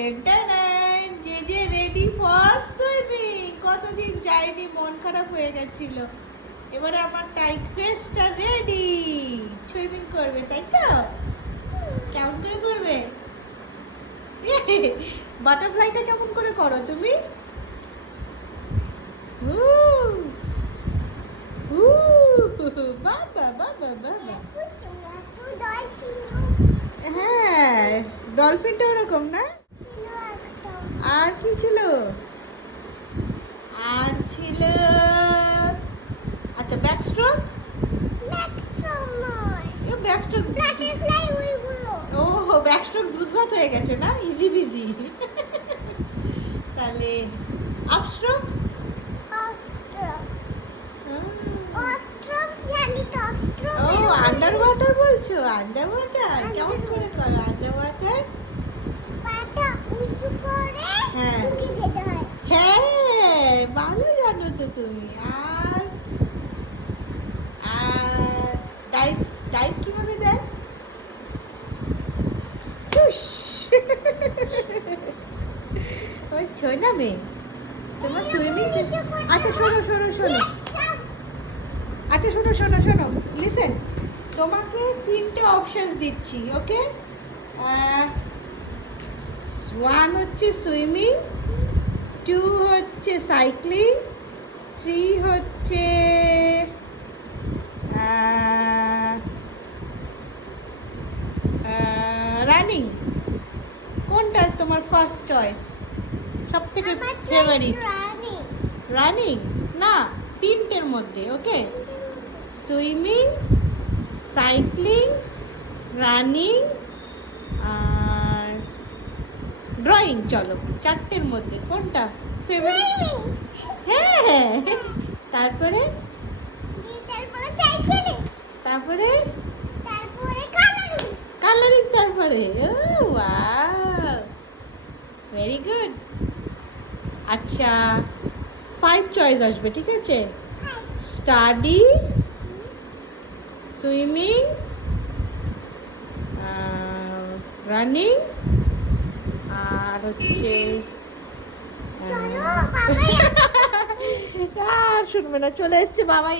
টেনটানান, যে যে ready for swimming. কতদিন যায়নি, মন খারাপ হয়ে গেছিল। এবারে আমার টাইট ফেসটা রেডি, সুইমিং করবে, তাই তো? কেমন করে করবে? বাটারফ্লাইটা কেমন করে করো তুমি? বাবা বাবা বাবা, হ্যাঁ ডলফিনটা ওরকম না। আর কি ছিল? আর ছিল, আচ্ছা ব্যাক স্ট্রোক। ব্যাক স্ট্রোক, ওহো ব্যাক স্ট্রোক দুধ ভাত হয়ে গেছে না, ইজি বিজি। তাহলে আপ স্ট্রোক। ও আন্ডার ওয়াটার বলছো? আন্ডার ওয়াটার কেমন করে করো? আন্ডার ওয়াটার হ্যাঁ হ্যাঁ, ভালো জানো তো তুমি। আর আর ডাইভ, ডাইভ কিভাবে দেয়? ওই ছয় না মেয়ে, তোমার সুইমিং। আচ্ছা শোনো শোনো শোনো, আচ্ছা শোনো শোনো শোনো, লিসেন। তোমাকে তিনটে অপশনস দিচ্ছি, ওকে? ওয়ান হচ্ছে সুইমিং, টু হচ্ছে সাইক্লিং, থ্রি হচ্ছে রানিং। কোনটা তোমার ফার্স্ট চয়েস, সব থেকে ফেভারিট? রানিং না, তিনটের মধ্যে, ওকে? সুইমিং, সাইক্লিং, রানিং আর ড্রয়িং। চলো চারটের মধ্যে কোনটা ফেভারিট? হ্যাঁ, তারপরে তারপরে কালারিং, তারপরে ভেরি গুড। আচ্ছা 5 চয়েস আসবে, ঠিক আছে? স্টাডি, সুইমিং, রানিং আর হচ্ছে আর শুনবে না, চলে এসছে বাবাই,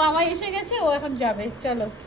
বাবাই এসে গেছে, ও এখন যাবে, চলো।